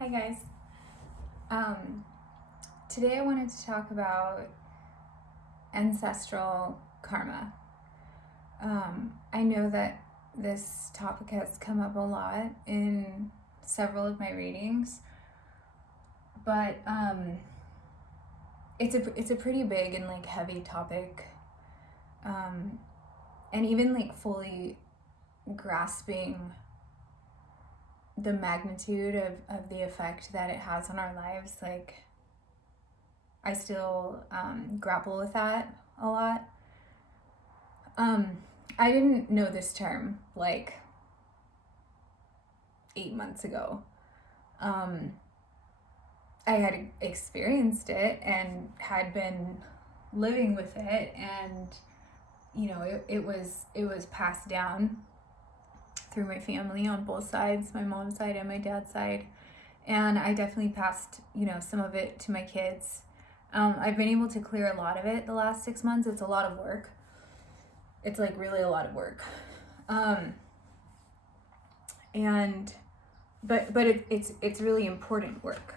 Hi guys. Today I wanted to talk about ancestral karma. I know that this topic has come up a lot in several of my readings, but it's a pretty big and heavy topic, and even fully grasping the magnitude of the effect that it has on our lives, I still grapple with that a lot. I didn't know this term 8 months ago. I had experienced it and had been living with it, and it was passed down through my family on both sides, my mom's side and my dad's side. And I definitely passed, some of it to my kids. I've been able to clear a lot of it the last 6 months. It's a lot of work. It's really a lot of work. But it's really important work.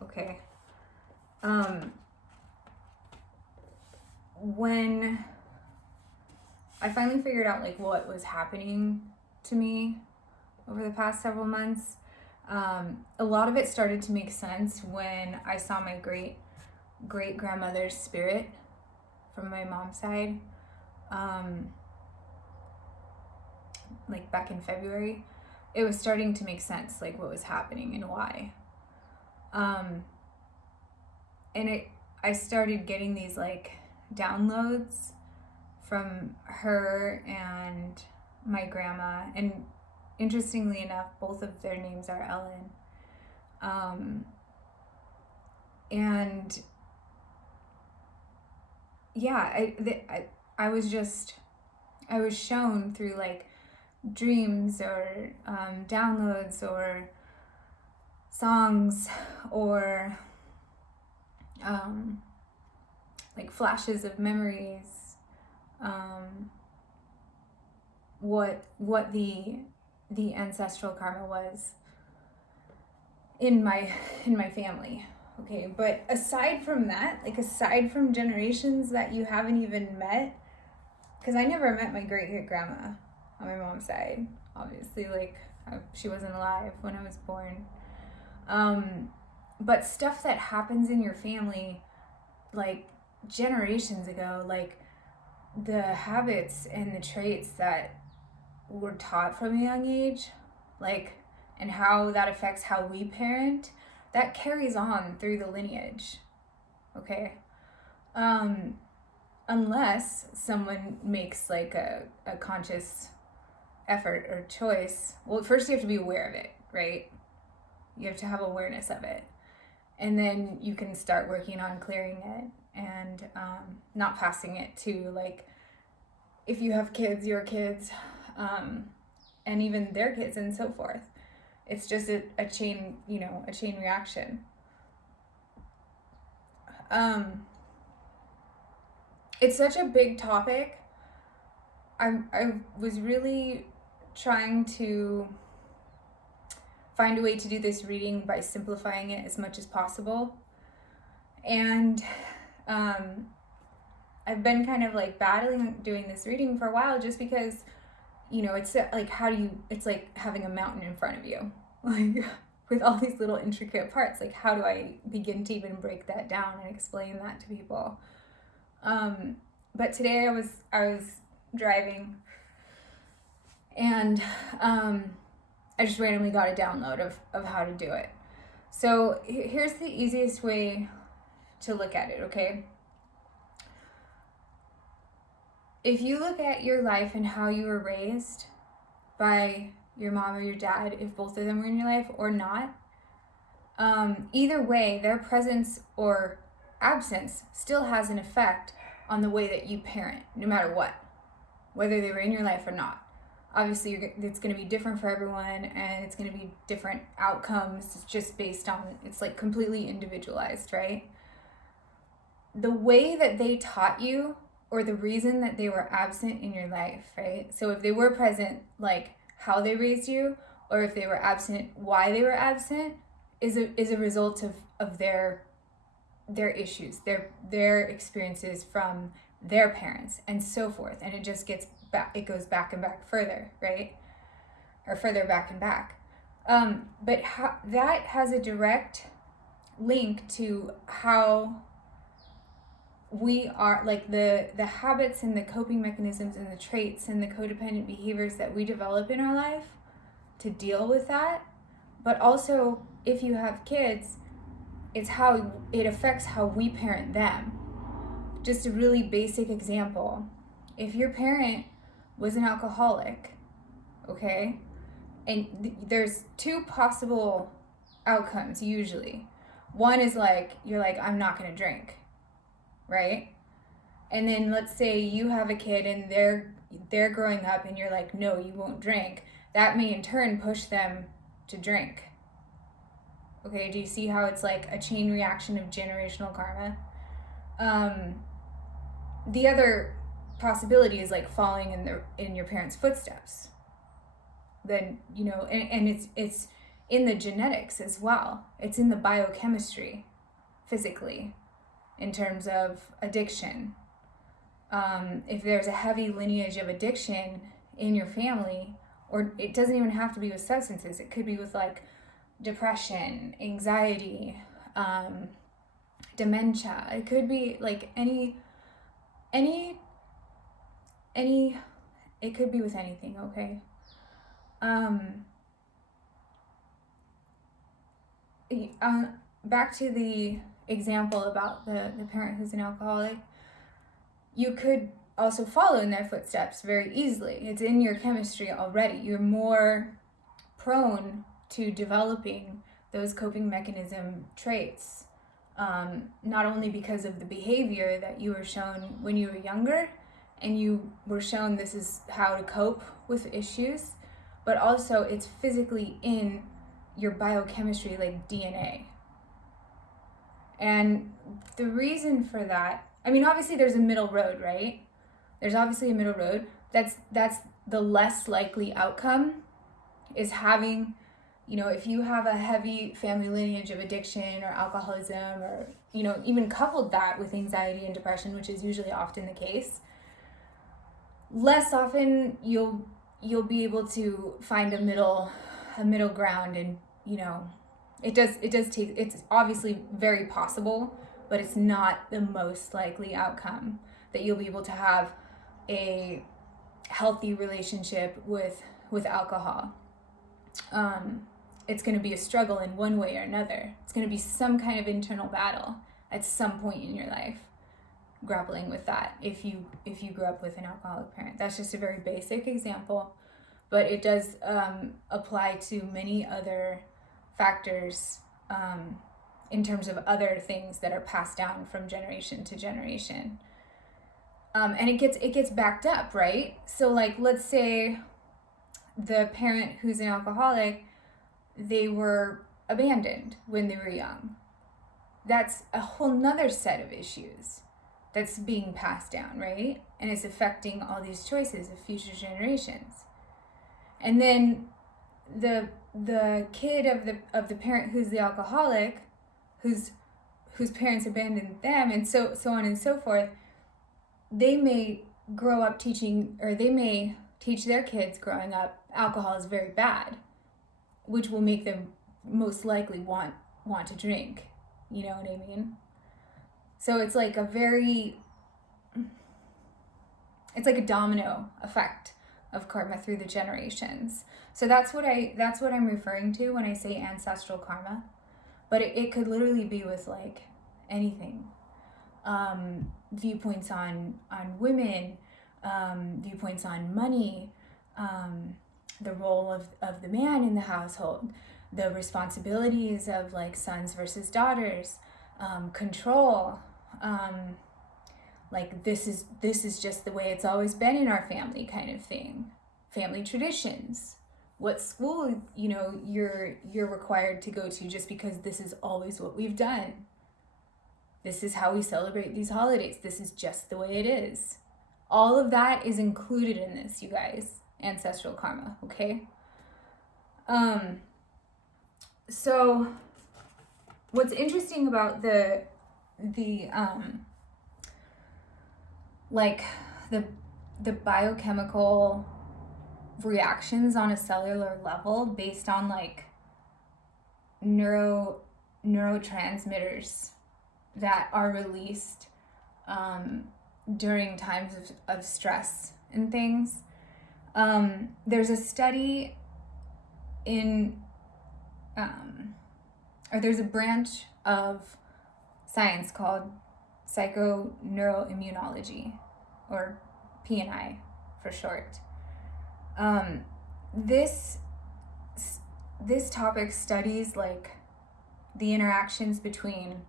Okay. When I finally figured out what was happening to me over the past several months, a lot of it started to make sense when I saw my great grandmother's spirit from my mom's side, back in February. It was starting to make sense, what was happening and why. I started getting these downloads from her and my grandma, and interestingly enough, both of their names are Ellen. And yeah, I was shown through dreams or downloads or songs or flashes of memories, what the ancestral karma was in my family. Okay, but aside from that, aside from generations that you haven't even met, because I never met my great grandma on my mom's side. Obviously, she wasn't alive when I was born. But stuff that happens in your family, generations ago, the habits and the traits that were taught from a young age, and how that affects how we parent, that carries on through the lineage. Okay. Unless someone makes a conscious effort or choice. Well, first you have to be aware of it, right? You have to have awareness of it, and then you can start working on clearing it and not passing it to if you have kids, your kids, and even their kids and so forth. It's just a chain, a chain reaction. It's such a big topic. I was really trying to find a way to do this reading by simplifying it as much as possible. And I've been kind of battling doing this reading for a while, just because, it's it's like having a mountain in front of you, with all these little intricate parts. How do I begin to even break that down and explain that to people? But today I was driving, and I just randomly got a download of how to do it. So here's the easiest way to look at it, okay? If you look at your life and how you were raised by your mom or your dad, if both of them were in your life or not, either way, their presence or absence still has an effect on the way that you parent, no matter what, whether they were in your life or not. Obviously, it's going to be different for everyone, and it's going to be different outcomes. It's just based on, it's completely individualized, right? The way that they taught you, or the reason that they were absent in your life, right? So if they were present, how they raised you, or if they were absent, why they were absent, is a result of their issues, their experiences from their parents, and so forth. And it just gets back, it goes back and back further, right? Or further back and back. But that has a direct link to how we are, like the habits and the coping mechanisms and the traits and the codependent behaviors that we develop in our life to deal with that. But also, if you have kids, it's how it affects how we parent them. Just a really basic example. If your parent was an alcoholic, okay, and there's two possible outcomes usually. One is like, you're like, I'm not going to drink, right? And then let's say you have a kid and they're growing up and you're like, no, you won't drink. That may in turn push them to drink. Okay, do you see how it's like a chain reaction of generational karma? The other possibility is like following in your parents' footsteps. Then, you know, and it's in the genetics as well. It's in the biochemistry, physically, in terms of addiction. If there's a heavy lineage of addiction in your family, or it doesn't even have to be with substances, it could be with like depression, anxiety, dementia. It could be like any it could be with anything, okay? Back to the example about the parent who's an alcoholic, you could also follow in their footsteps very easily. It's in your chemistry already. You're more prone to developing those coping mechanism traits, not only because of the behavior that you were shown when you were younger and you were shown this is how to cope with issues, but also it's physically in your biochemistry, like DNA. And the reason for that, I mean, obviously there's a middle road, right? There's obviously a middle road. That's the less likely outcome, is having, you know, if you have a heavy family lineage of addiction or alcoholism, or, you know, even coupled that with anxiety and depression, which is usually often the case, less often you'll be able to find a middle ground. And, you know, it does take, it's obviously very possible, but it's not the most likely outcome that you'll be able to have a healthy relationship with alcohol. It's going to be a struggle in one way or another. It's going to be some kind of internal battle at some point in your life, grappling with that if you grew up with an alcoholic parent. That's just a very basic example, but it does apply to many other factors in terms of other things that are passed down from generation to generation. And it gets backed up, right? So like, let's say the parent who's an alcoholic, they were abandoned when they were young. That's a whole nother set of issues that's being passed down, right? And it's affecting all these choices of future generations. And then the kid of the parent who's the alcoholic, whose parents abandoned them, and so on and so forth, they may grow up teaching, or they may teach their kids growing up, alcohol is very bad, which will make them most likely want to drink. You know what I mean? So it's like a domino effect of karma through the generations. So that's what I'm referring to when I say ancestral karma. But it could literally be with like anything. Viewpoints on women, viewpoints on money, the role of the man in the household, the responsibilities of like sons versus daughters, control, like this is just the way it's always been in our family kind of thing. Family traditions, what school, you know, you're required to go to just because this is always what we've done. This is how we celebrate these holidays. This is just the way it is. All of that is included in this, you guys. Ancestral karma, okay? So what's interesting about the like the biochemical reactions on a cellular level based on like neurotransmitters that are released during times of stress and things. There's a study there's a branch of science called Psychoneuroimmunology, or P&I for short. This topic studies like the interactions between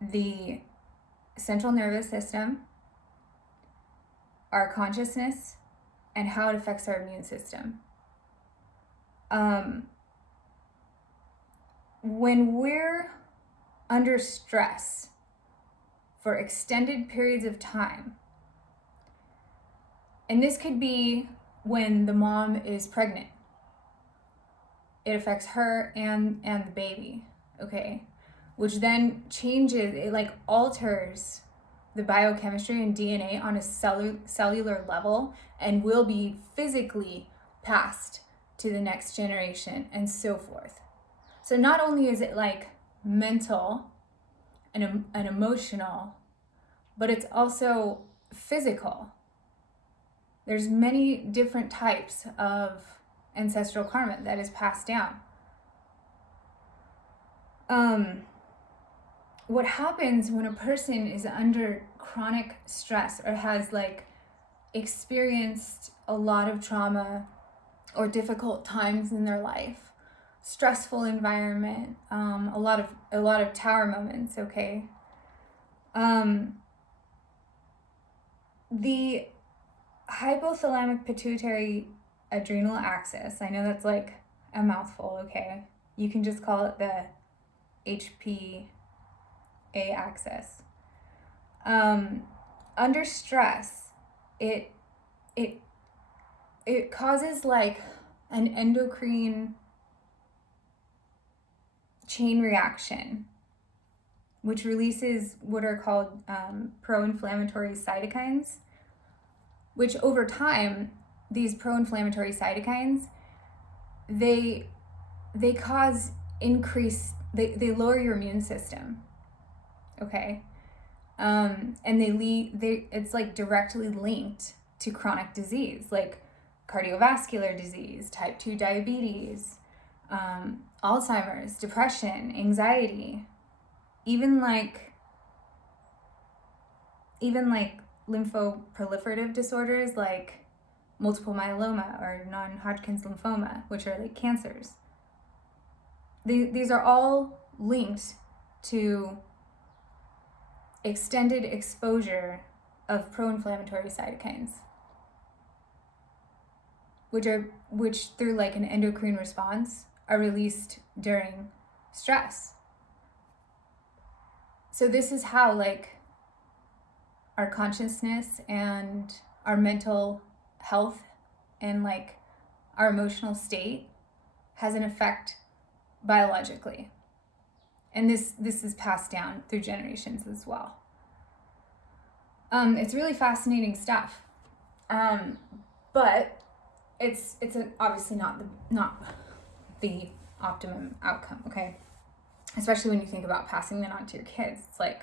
the central nervous system, our consciousness, and how it affects our immune system. When we're under stress for extended periods of time, and this could be when the mom is pregnant, it affects her and the baby, okay? Which then changes, it like alters the biochemistry and DNA on a cellular level and will be physically passed to the next generation and so forth. So not only is it like mental and emotional, but it's also physical. There's many different types of ancestral karma that is passed down. What happens when a person is under chronic stress or has like experienced a lot of trauma or difficult times in their life, stressful environment, a lot of tower moments, okay? The hypothalamic pituitary adrenal axis, I know that's like a mouthful, okay? You can just call it the HPA axis. Under stress, it causes like an endocrine chain reaction, which releases what are called pro-inflammatory cytokines, which over time, these pro-inflammatory cytokines, they cause increase, they lower your immune system, okay? And it's like directly linked to chronic disease, like cardiovascular disease, type 2 diabetes, Alzheimer's, depression, anxiety, even like lymphoproliferative disorders like multiple myeloma or non-Hodgkin's lymphoma, which are like cancers. These are all linked to extended exposure of pro-inflammatory cytokines, which through like an endocrine response are released during stress. So this is how like our consciousness and our mental health and like our emotional state has an effect biologically. And this is passed down through generations as well. It's really fascinating stuff. But it's obviously not the optimum outcome, okay? Especially when you think about passing that on to your kids. It's like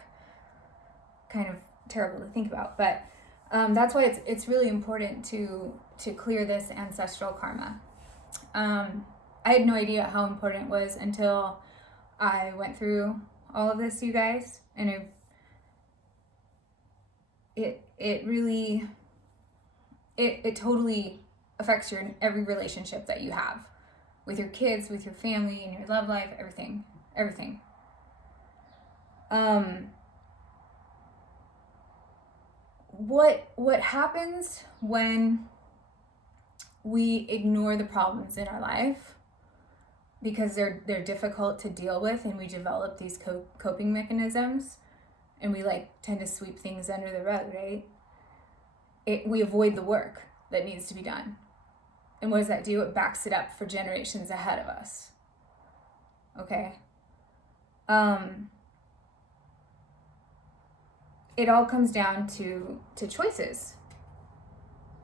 kind of terrible to think about, but that's why it's really important to clear this ancestral karma. I had no idea how important it was until I went through all of this, you guys, and it really totally affects your every relationship that you have with your kids, with your family, and your love life, everything. What happens when we ignore the problems in our life because they're difficult to deal with, and we develop these coping mechanisms, and we like tend to sweep things under the rug, right? We avoid the work that needs to be done. And what does that do? It backs it up for generations ahead of us. Okay? it all comes down to choices.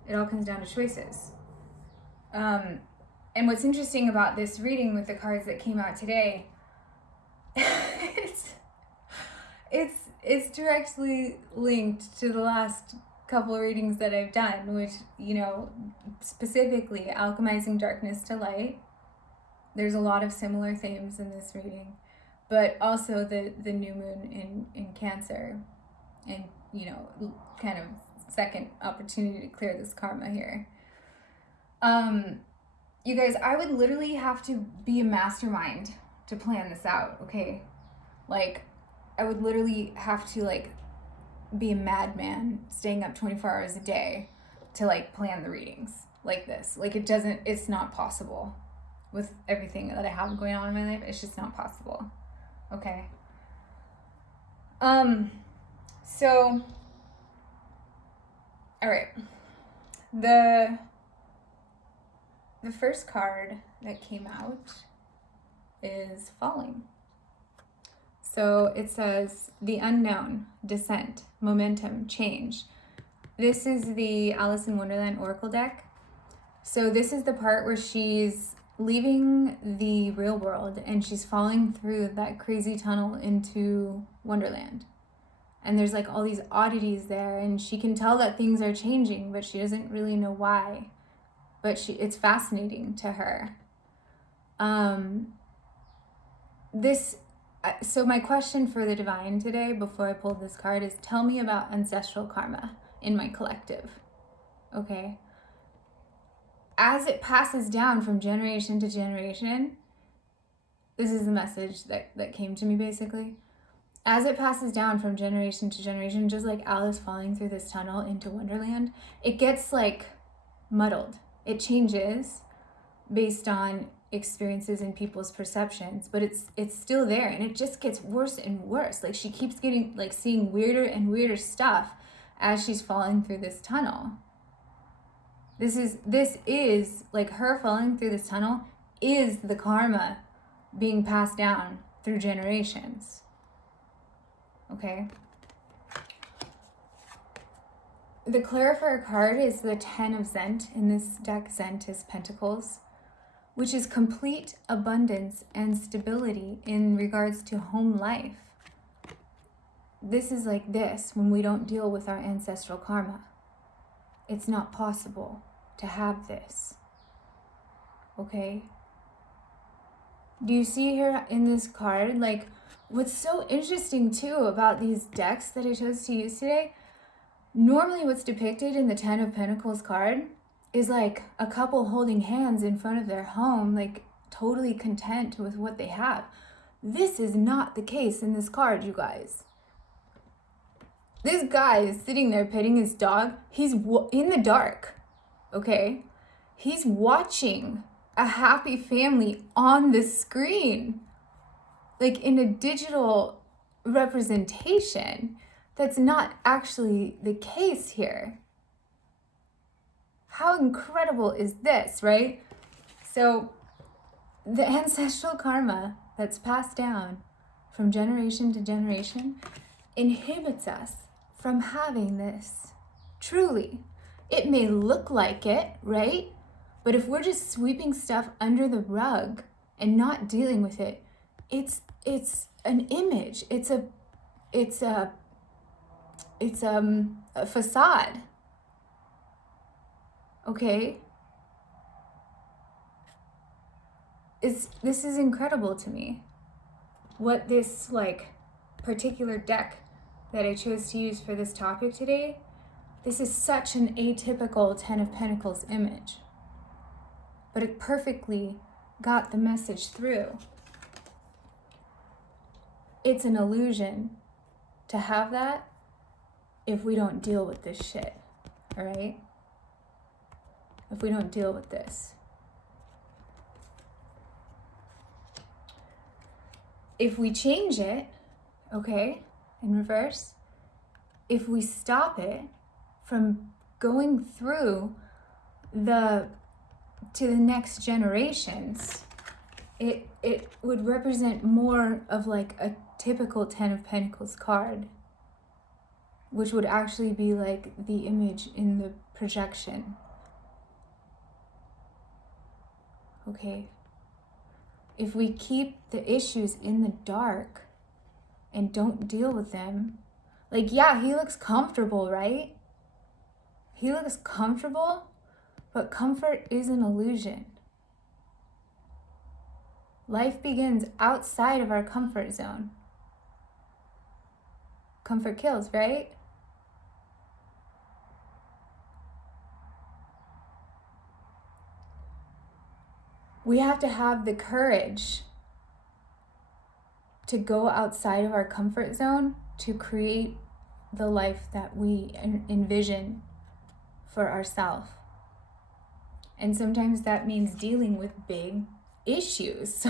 It all comes down to choices. And what's interesting about this reading with the cards that came out today, it's directly linked to the last couple of readings that I've done, which, you know, specifically alchemizing darkness to light. There's a lot of similar themes in this reading, but also the new moon in Cancer, and, you know, kind of second opportunity to clear this karma here. You guys, I would literally have to be a mastermind to plan this out, okay? Like, I would literally have to, like, be a madman staying up 24 hours a day to, like, plan the readings like this. Like, it's not possible with everything that I have going on in my life. It's just not possible, okay? So, all right. The first card that came out is Falling. So it says, the unknown, descent, momentum, change. This is the Alice in Wonderland Oracle deck. So this is the part where she's leaving the real world and she's falling through that crazy tunnel into Wonderland. And there's like all these oddities there, and she can tell that things are changing, but she doesn't really know why. But it's fascinating to her. So my question for the divine today, before I pulled this card, is tell me about ancestral karma in my collective, okay? As it passes down from generation to generation, this is the message that came to me basically. As it passes down from generation to generation, just like Alice falling through this tunnel into Wonderland, it gets like muddled. It changes based on experiences and people's perceptions, but it's still there, and it just gets worse and worse. Like, she keeps getting, like, seeing weirder and weirder stuff as she's falling through this tunnel. This is like, her falling through this tunnel is the karma being passed down through generations. Okay? The clarifier card is the 10 of Zent. In this deck, Zent is Pentacles, which is complete abundance and stability in regards to home life. This is like this when we don't deal with our ancestral karma. It's not possible to have this. Okay? Do you see here in this card, like, what's so interesting too about these decks that I chose to use today? Normally what's depicted in the 10 of Pentacles card is like a couple holding hands in front of their home, like totally content with what they have. This is not the case in this card, you guys. This guy is sitting there petting his dog. He's in the dark, okay? He's watching a happy family on the screen, like in a digital representation. That's not actually the case here. How incredible is this, right? So the ancestral karma that's passed down from generation to generation inhibits us from having this. Truly. It may look like it, right? But if we're just sweeping stuff under the rug and not dealing with it, it's an image. It's a facade. Okay? This is incredible to me. What this, like, particular deck that I chose to use for this topic today, this is such an atypical 10 of Pentacles image. But it perfectly got the message through. It's an illusion to have that if we don't deal with this shit, all right? If we don't deal with this. If we change it, okay, in reverse, if we stop it from going through to the next generations, it would represent more of like a typical 10 of Pentacles card, which would actually be like the image in the projection. Okay. If we keep the issues in the dark and don't deal with them, like, yeah, he looks comfortable, right? He looks comfortable, but comfort is an illusion. Life begins outside of our comfort zone. Comfort kills, right? We have to have the courage to go outside of our comfort zone to create the life that we envision for ourselves. And sometimes that means dealing with big issues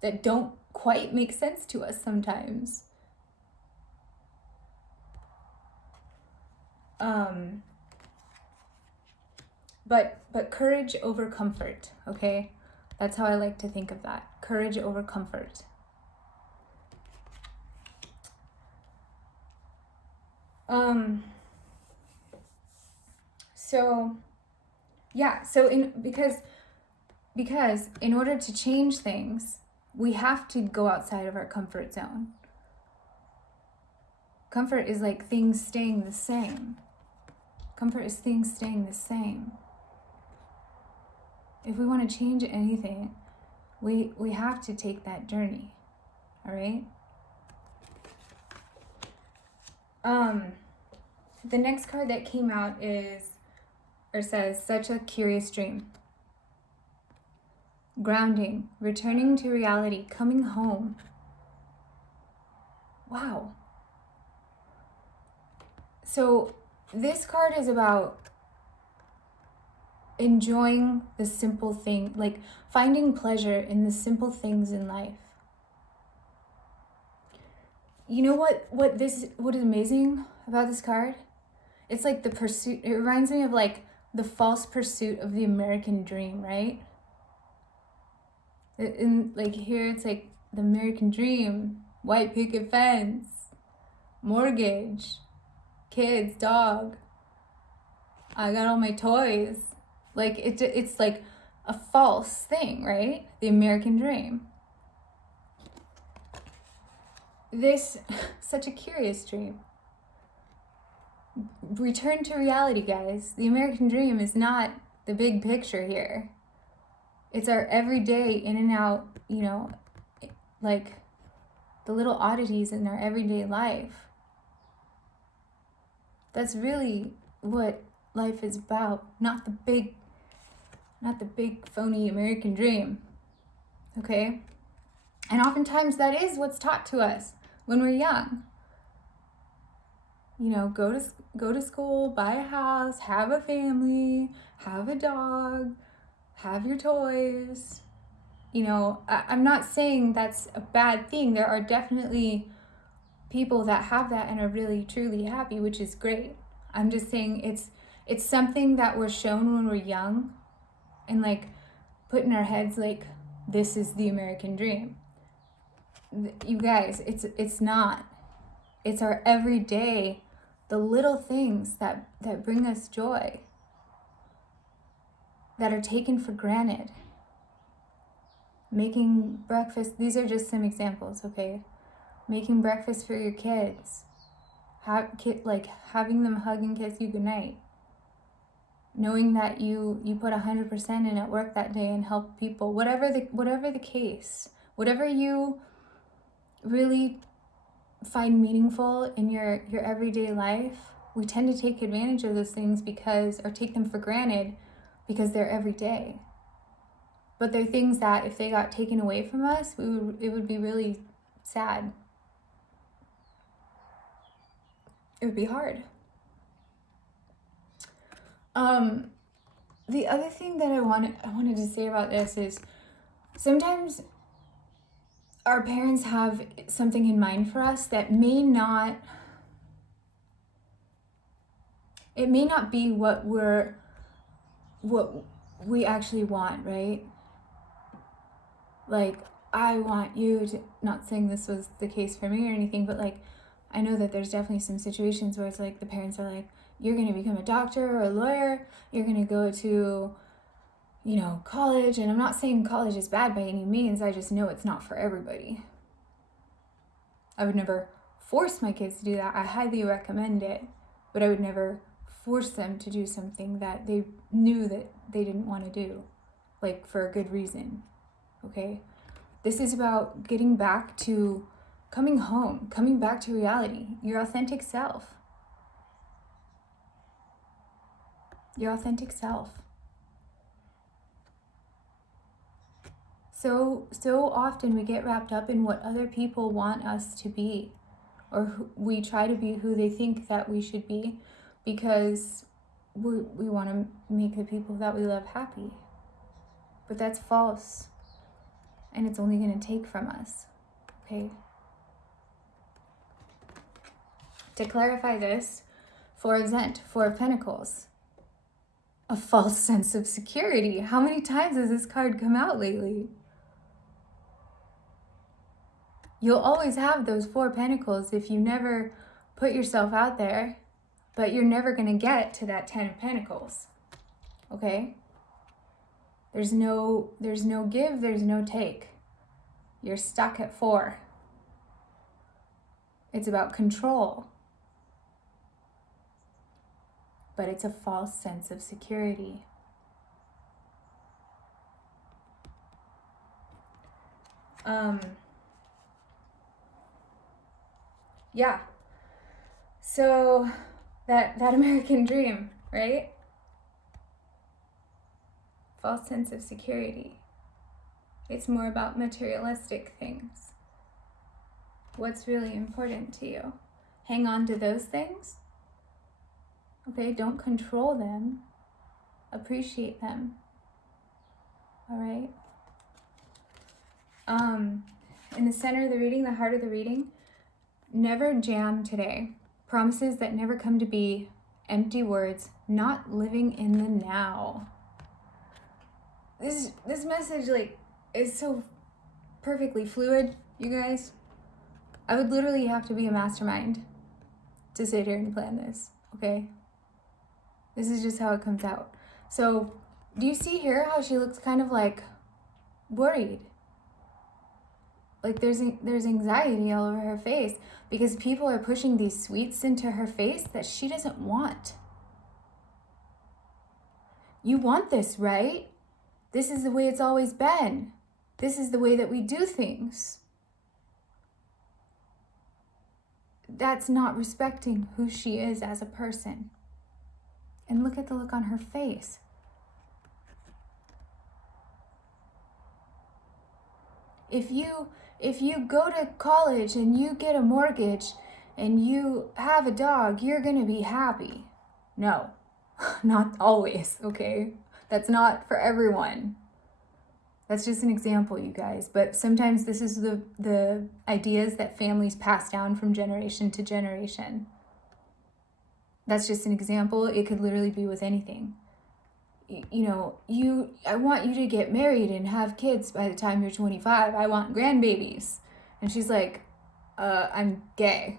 that don't quite make sense to us sometimes. But courage over comfort, okay? That's how I like to think of that. Courage over comfort. So yeah, so because in order to change things, we have to go outside of our comfort zone. Comfort is like things staying the same. Comfort is things staying the same. If we want to change anything, we have to take that journey. All right? The next card that came out says, such a curious dream. Grounding, returning to reality, coming home. Wow. So this card is about enjoying the simple thing, like finding pleasure in the simple things in life. You know what is amazing about this card? It's like the pursuit. It reminds me of like the false pursuit of the American dream, right? In like here, it's like the American dream, white picket fence, mortgage, kids, dog. I got all my toys. Like it's like a false thing, right? The American dream. This, such a curious dream. Return to reality, guys. The American dream is not the big picture here. It's our everyday in and out, you know, like the little oddities in our everyday life. That's really what life is about, not the big phony American dream. Okay? And oftentimes that is what's taught to us when we're young. You know, go to school, buy a house, have a family, have a dog, have your toys. You know, I'm not saying that's a bad thing. There are definitely people that have that and are really truly happy, which is great. I'm just saying it's something that we're shown when we're young and like put in our heads like this is the American dream. You guys, it's not. It's our everyday, the little things that bring us joy, that are taken for granted. Making breakfast, these are just some examples, okay? Making breakfast for your kids, having them hug and kiss you goodnight. Knowing that you put 100% in at work that day and help people, whatever the case, whatever you really find meaningful in your everyday life, we tend to take advantage of those things or take them for granted because they're everyday. But they're things that if they got taken away from us, it would be really sad. It would be hard. The other thing that I wanted to say about this is sometimes our parents have something in mind for us that may not be what we actually want, right? Like I want you to, not saying this was the case for me or anything, but like, I know that there's definitely some situations where it's like the parents are like, you're going to become a doctor or a lawyer, you're going to go to, you know, college. And I'm not saying college is bad by any means, I just know it's not for everybody. I would never force my kids to do that. I highly recommend it, but I would never force them to do something that they knew that they didn't want to do, like for a good reason, okay? This is about getting back to coming home, coming back to reality, your authentic self. Your authentic self. So often we get wrapped up in what other people want us to be, or we try to be who they think that we should be because we want to make the people that we love happy. But that's false, and it's only going to take from us, okay? To clarify this, Four of Pentacles, a false sense of security. How many times has this card come out lately? You'll always have those 4 Pentacles if you never put yourself out there, but you're never going to get to that 10 of Pentacles, okay? There's no give, there's no take. You're stuck at 4. It's about control, but it's a false sense of security. Yeah. So that American dream, right? False sense of security. It's more about materialistic things. What's really important to you? Hang on to those things. Okay, don't control them. Appreciate them. All right? In the center of the reading, the heart of the reading, never jam today. Promises that never come to be, empty words, not living in the now. This message like is so perfectly fluid, you guys. I would literally have to be a mastermind to sit here and plan this, okay? This is just how it comes out. So, do you see here how she looks kind of like worried? Like there's anxiety all over her face because people are pushing these sweets into her face that she doesn't want. You want this, right? This is the way it's always been. This is the way that we do things. That's not respecting who she is as a person. And look at the look on her face. If you go to college and you get a mortgage and you have a dog, you're going to be happy. No, not always, okay? That's not for everyone. That's just an example, you guys. But sometimes this is the ideas that families pass down from generation to generation. That's just an example. It could literally be with anything. I want you to get married and have kids by the time you're 25. I want grandbabies. And she's like, I'm gay.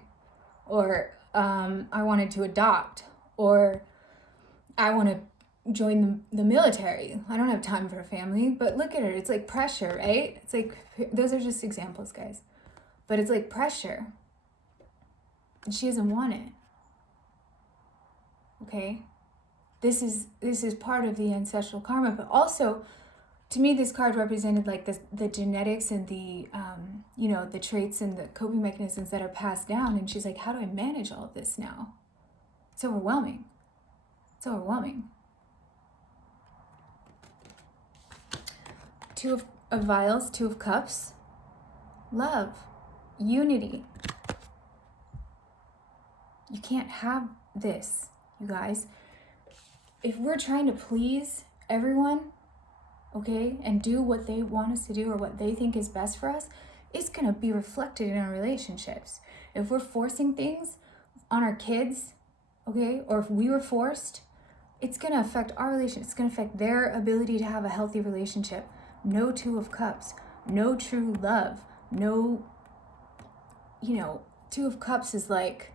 Or I wanted to adopt. Or I want to join the military. I don't have time for a family. But look at her. It's like pressure, right? It's like, those are just examples, guys. But it's like pressure. And she doesn't want it. Okay? This is part of the ancestral karma, but also, to me, this card represented like the genetics and the the traits and the coping mechanisms that are passed down. And she's like, how do I manage all of this now? It's overwhelming. It's overwhelming. 2 of Vials, 2 of Cups, love, unity. You can't have this, you guys. If we're trying to please everyone, okay, and do what they want us to do or what they think is best for us, it's going to be reflected in our relationships. If we're forcing things on our kids, okay, or if we were forced, it's going to affect our relationship. It's going to affect their ability to have a healthy relationship. No 2 of Cups. no true love, no, Two of Cups is like,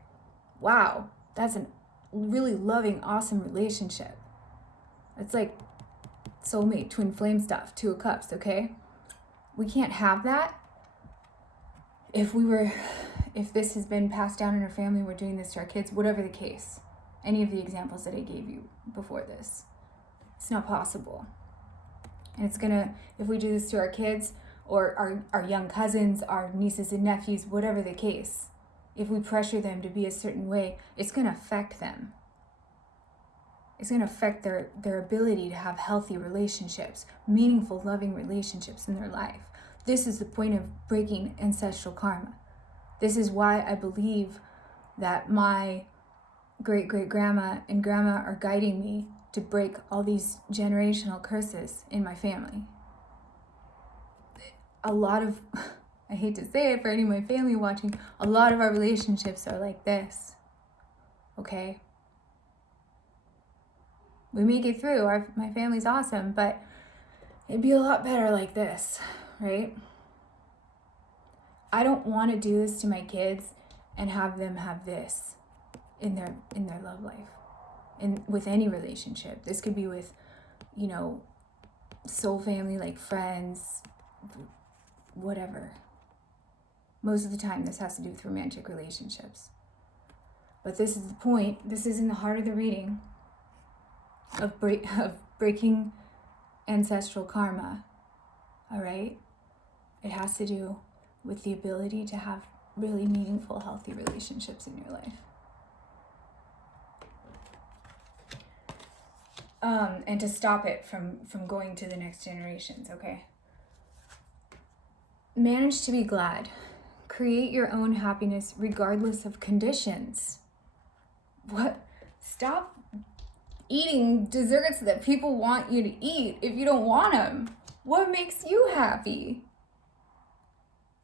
wow, that's a really loving, awesome relationship. It's like soulmate, twin flame stuff, Two of Cups, okay? We can't have that if this has been passed down in our family, we're doing this to our kids, whatever the case. Any of the examples that I gave you before this. It's not possible. And it's gonna, if we do this to our kids or our young cousins, our nieces and nephews, whatever the case, if we pressure them to be a certain way, it's gonna affect them. It's gonna affect their ability to have healthy relationships, meaningful, loving relationships in their life. This is the point of breaking ancestral karma. This is why I believe that my great-great-grandma and grandma are guiding me to break all these generational curses in my family. A lot of, I hate to say it for any of my family watching, a lot of our relationships are like this, okay? We make it through, my family's awesome, but it'd be a lot better like this, right? I don't want to do this to my kids and have them have this in their love life, and with any relationship. This could be with, soul family, like friends, whatever. Most of the time, this has to do with romantic relationships. But this is the point. This is in the heart of the reading of breaking ancestral karma. All right? It has to do with the ability to have really meaningful, healthy relationships in your life. And to stop it from going to the next generations, okay? Manage to be glad. Create your own happiness regardless of conditions. What? Stop eating desserts that people want you to eat if you don't want them. What makes you happy?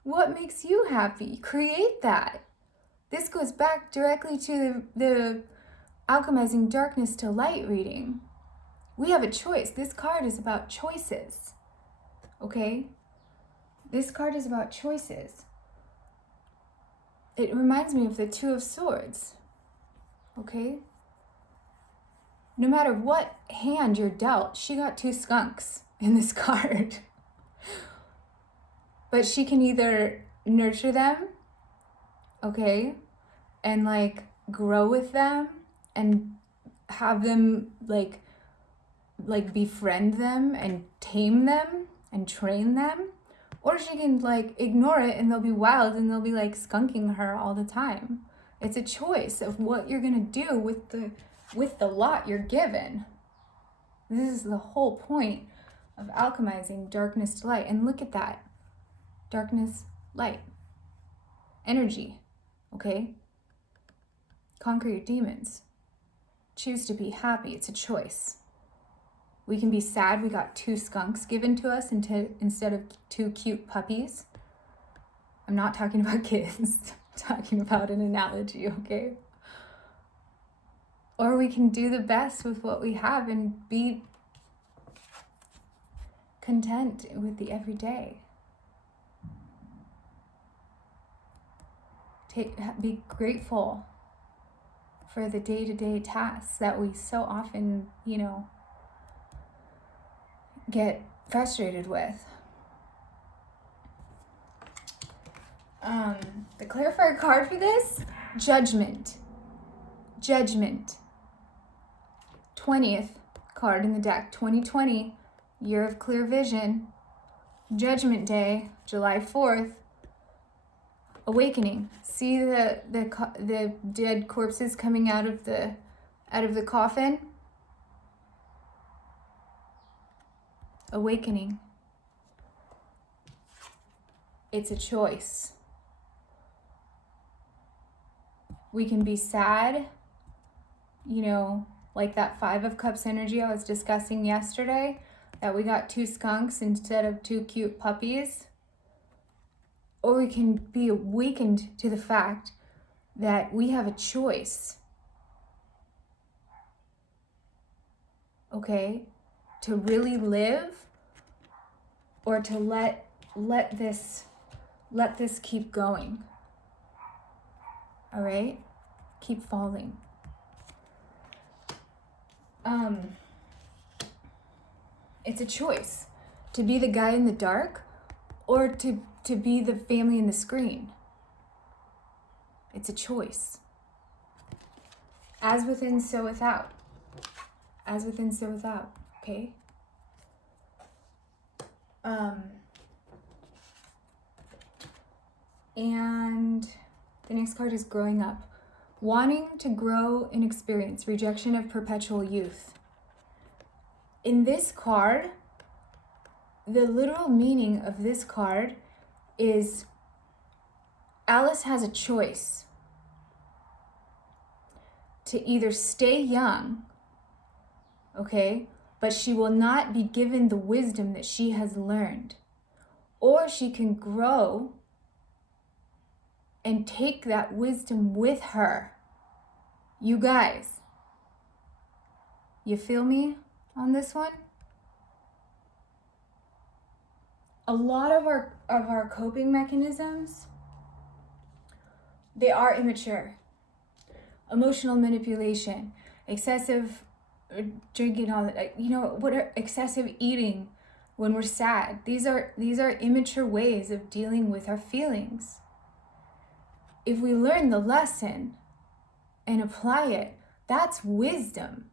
What makes you happy? Create that. This goes back directly to the Alchemizing Darkness to Light reading. We have a choice. This card is about choices. Okay? This card is about choices. It reminds me of the Two of Swords. Okay? No matter what hand you're dealt, she got two skunks in this card. But she can either nurture them, okay, and grow with them and have them befriend them and tame them and train them, or she can ignore it and they'll be wild and they'll be skunking her all the time. It's a choice of what you're gonna do with the lot you're given. This is the whole point of alchemizing darkness to light. And look at that. Darkness, light, energy, okay? Conquer your demons. Choose to be happy. It's a choice. We can be sad we got two skunks given to us instead of two cute puppies. I'm not talking about kids. I'm talking about an analogy, okay? Or we can do the best with what we have and be content with the everyday. Be grateful for the day-to-day tasks that we so often, get frustrated with. The clarifier card for this, Judgment. 20th card in the deck, 2020, year of clear vision. Judgment Day, July 4th. Awakening. See the dead corpses coming out of the coffin? Awakening. It's a choice. We can be sad, like that Five of Cups energy I was discussing yesterday, that we got two skunks instead of two cute puppies. Or we can be awakened to the fact that we have a choice, okay, to really live or to let let this keep going. All right? Keep falling. It's a choice to be the guy in the dark or to be the family in the screen. It's a choice. As within, so without. As within, so without. Okay? And the next card is growing up. Wanting to grow in experience. Rejection of perpetual youth. In this card, the literal meaning of this card is Alice has a choice to either stay young, okay, but she will not be given the wisdom that she has learned, or she can grow and take that wisdom with her. You guys, you feel me on this one? A lot of our coping mechanisms, they are immature. Emotional manipulation, excessive drinking, all that, what are excessive eating when we're sad. These are immature ways of dealing with our feelings. If we learn the lesson and apply it, that's wisdom.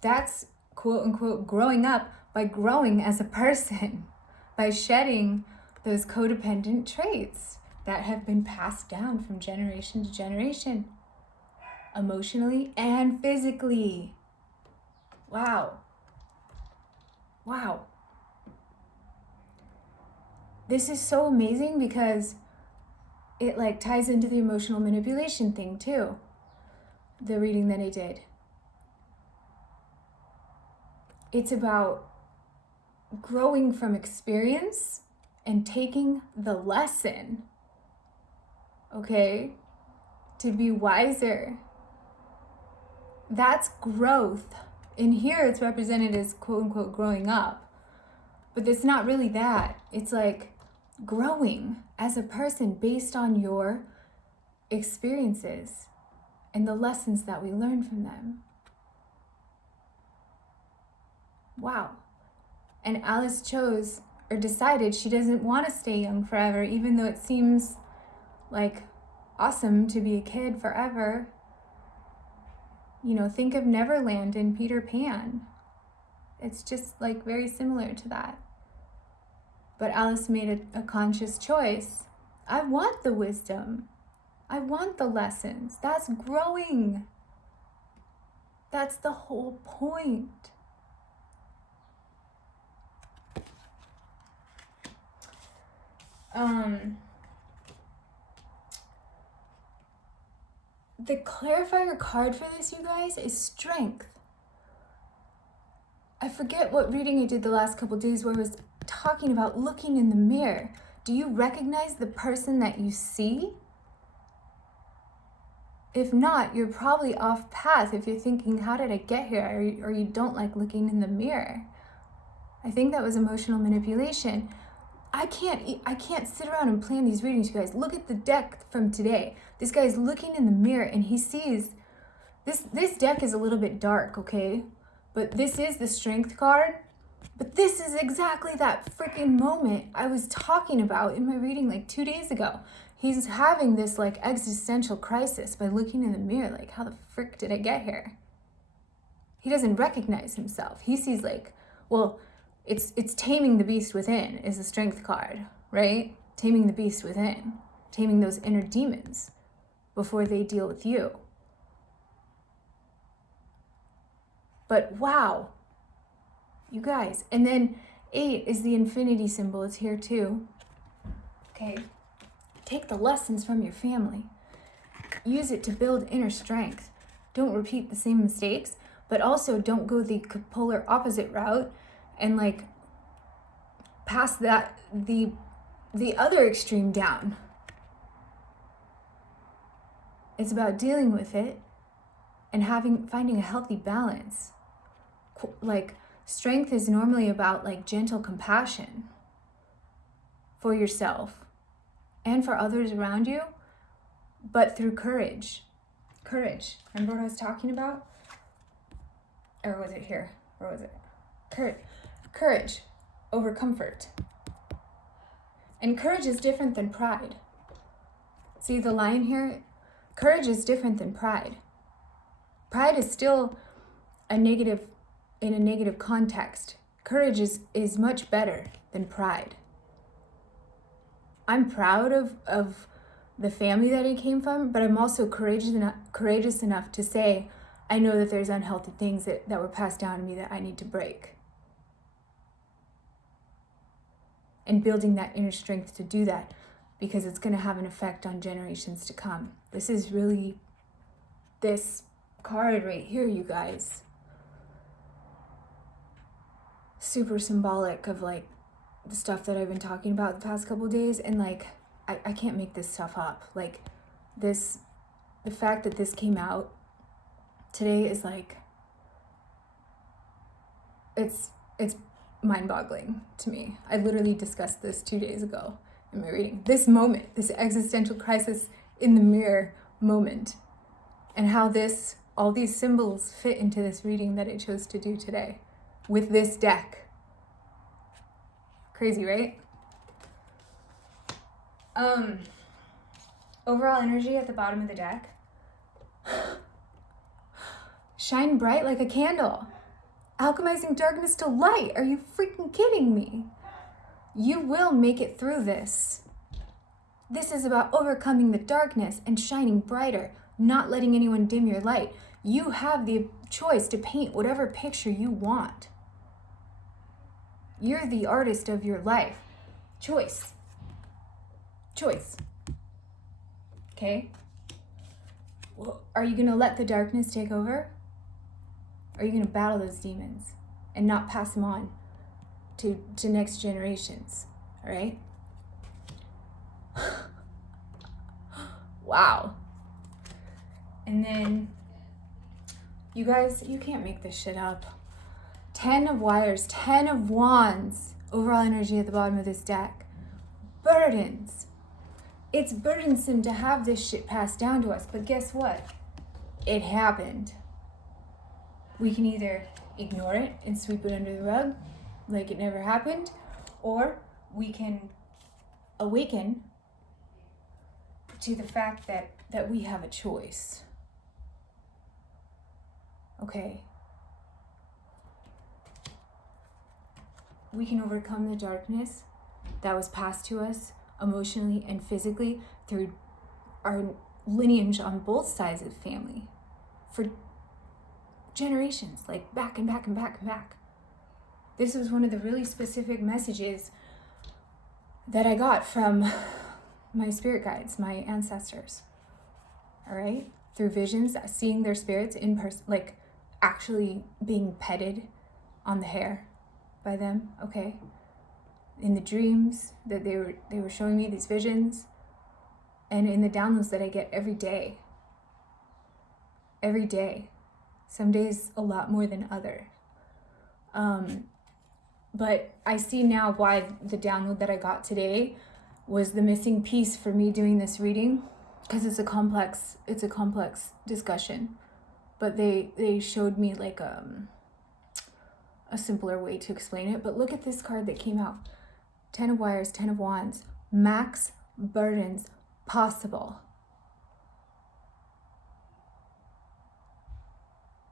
That's quote unquote growing up by growing as a person, by shedding those codependent traits that have been passed down from generation to generation, emotionally and physically. Wow. This is so amazing because it ties into the emotional manipulation thing too, the reading that I did. It's about growing from experience and taking the lesson, okay, to be wiser. That's growth. In here, it's represented as quote unquote growing up, but it's not really that. It's growing as a person based on your experiences and the lessons that we learn from them. Wow. And Alice chose or decided she doesn't want to stay young forever, even though it seems awesome to be a kid forever. Think of Neverland and Peter Pan. It's just very similar to that. But Alice made a conscious choice. I want the wisdom. I want the lessons. That's growing. That's the whole point. The clarifier card for this, you guys, is strength. I forget what reading I did the last couple days where I was talking about looking in the mirror. Do you recognize the person that you see? If not, you're probably off path if you're thinking, how did I get here? Or you don't like looking in the mirror. I think that was emotional manipulation. I can't sit around and plan these readings, you guys. Look at the deck from today. This guy's looking in the mirror and he sees, this deck is a little bit dark, okay? But this is the strength card. But this is exactly that freaking moment I was talking about in my reading 2 days ago. He's having this existential crisis by looking in the mirror, how the frick did I get here? He doesn't recognize himself. He sees it's taming the beast within is the strength card, right? Taming the beast within, taming those inner demons before they deal with you. But wow, you guys. And then 8 is the infinity symbol. It's here too. Okay. Take the lessons from your family. Use it to build inner strength. Don't repeat the same mistakes, but also don't go the polar opposite route and pass that the other extreme down. It's about dealing with it and finding a healthy balance. Strength is normally about gentle compassion, for yourself and for others around you, but through courage. Courage. Remember what I was talking about? Or was it here? Or was it? Courage over comfort. And courage is different than pride. See the line here? Courage is different than pride. Pride is still in a negative context. Courage is much better than pride. I'm proud of the family that I came from, but I'm also courageous enough to say, I know that there's unhealthy things that were passed down to me that I need to break. And building that inner strength to do that, because it's going to have an effect on generations to come. This is really this card right here, you guys. Super symbolic of like the stuff that I've been talking about the past couple of days, and like I can't make this stuff up. Like this, the fact that this came out today is like, it's mind-boggling to me. I literally discussed this 2 days ago in my reading. This moment, this existential crisis in the mirror moment, and how all these symbols fit into this reading that I chose to do today with this deck. Crazy, right? Overall energy at the bottom of the deck. Shine bright like a candle. Alchemizing darkness to light. Are you freaking kidding me? You will make it through this. This is about overcoming the darkness and shining brighter, not letting anyone dim your light. You have the choice to paint whatever picture you want. You're the artist of your life. Choice. Okay? Well, are you going to let the darkness take over? Or are you going to battle those demons and not pass them on to next generations? All right? Wow. And then, you guys, you can't make this shit up. 10 of wires, 10 of wands, overall energy at the bottom of this deck. Burdens. It's burdensome to have this shit passed down to us, but guess what? It happened. We can either ignore it and sweep it under the rug like it never happened, or we can awaken to the fact that we have a choice. Okay. We can overcome the darkness that was passed to us emotionally and physically through our lineage on both sides of the family for generations, like back and back and back and back. This was one of the really specific messages that I got from my spirit guides, my ancestors. All right? Through visions, seeing their spirits in person, like actually being petted on the hair by them, okay? In the dreams that they were showing me these visions, and in the downloads that I get every day. Every day. Some days a lot more than others. But I see now why the download that I got today was the missing piece for me doing this reading, because it's a complex discussion. But they showed me like a simpler way to explain it. But look at this card that came out. 10 of wires, 10 of wands, max burdens possible.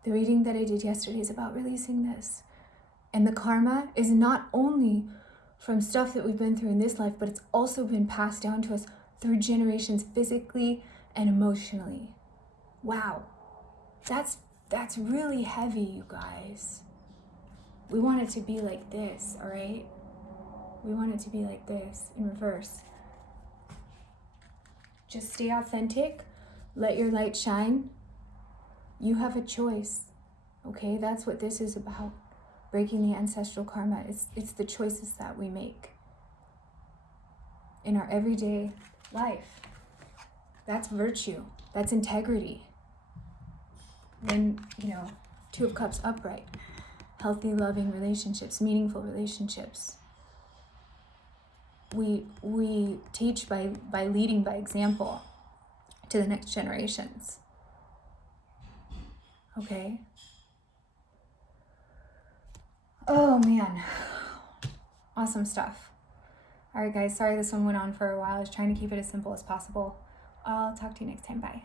The reading that I did yesterday is about releasing this. And the karma is not only from stuff that we've been through in this life, but it's also been passed down to us through generations physically and emotionally. Wow. That's really heavy, you guys. We want it to be like this, all right? We want it to be like this, in reverse. Just stay authentic. Let your light shine. You have a choice, okay? That's what this is about. Breaking the ancestral karma. It's the choices that we make in our everyday life. That's virtue. That's integrity. Then, 2 of cups upright. Healthy, loving relationships, meaningful relationships. we teach by leading by example to the next generations. Okay? Oh man. Awesome stuff. All right, guys. Sorry this one went on for a while. I was trying to keep it as simple as possible. I'll talk to you next time. Bye.